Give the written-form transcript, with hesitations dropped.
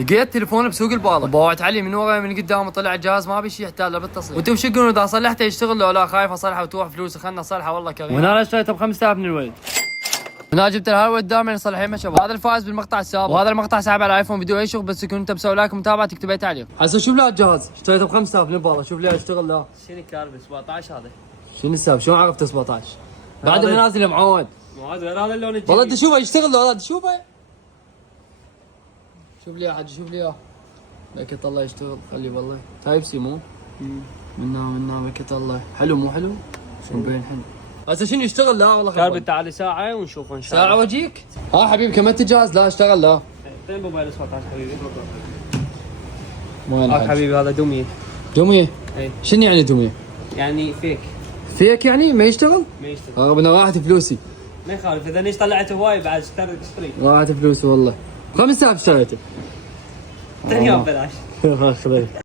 لقيت تليفون بسوق البالة، بوعت علي من ورا من قدام وطلع الجهاز ما بي شيء يحتاج له بالتصليح. وانتم شو تقولون اذا صلحته يشتغل لو لا؟ خايف اصلحه وتروح فلوسي. خلنا اصلحه والله كريم. وانا اشتريته ب 5000 من الولد. هنا جبت الهالوي دائما يصلحين شباب. هذا الفائز بالمقطع السابق، وهذا المقطع سحب على ايفون فيديو اي شغل. بس يكون انت مسوي لايك ومتابعه تكتب اي تعليق. هسه شوف له الجهاز اشتريته ب 5000 من البالة، شوف ليه يشتغل لا. شنو كان ب 17 هذا؟ شنو السبب؟ شلون عرفت 17؟ بعد ما نازل معود. معود غير هذا اللون الجديد. والله انت شوفه يشتغل لو لا تشوفه. شوف لي احد شوف لي بكت الله يشتغل. خلي والله تايب سي مو منا بكت الله. حلو مو حلو؟ مبين حلو. هسه شنو يشتغل لا والله. كارب تعالي ساعة ونشوفه ان شاء الله. ساعة واجيك. ها حبيبي كملت الجهاز لا اشتغل لا. فين موبايل 17 حبيبي؟ وين حبيبي هذا دمية. دمية؟ اي. شنو يعني دمية؟ يعني فيك. فيك يعني ما يشتغل؟ ما يشتغل. انا راحت فلوسي. ما يخالف اذا ليش طلعت هواي بعد اشتري. راحت فلوسي والله. 5000 اشتريته. ثاني يوم ببلاش. خذي.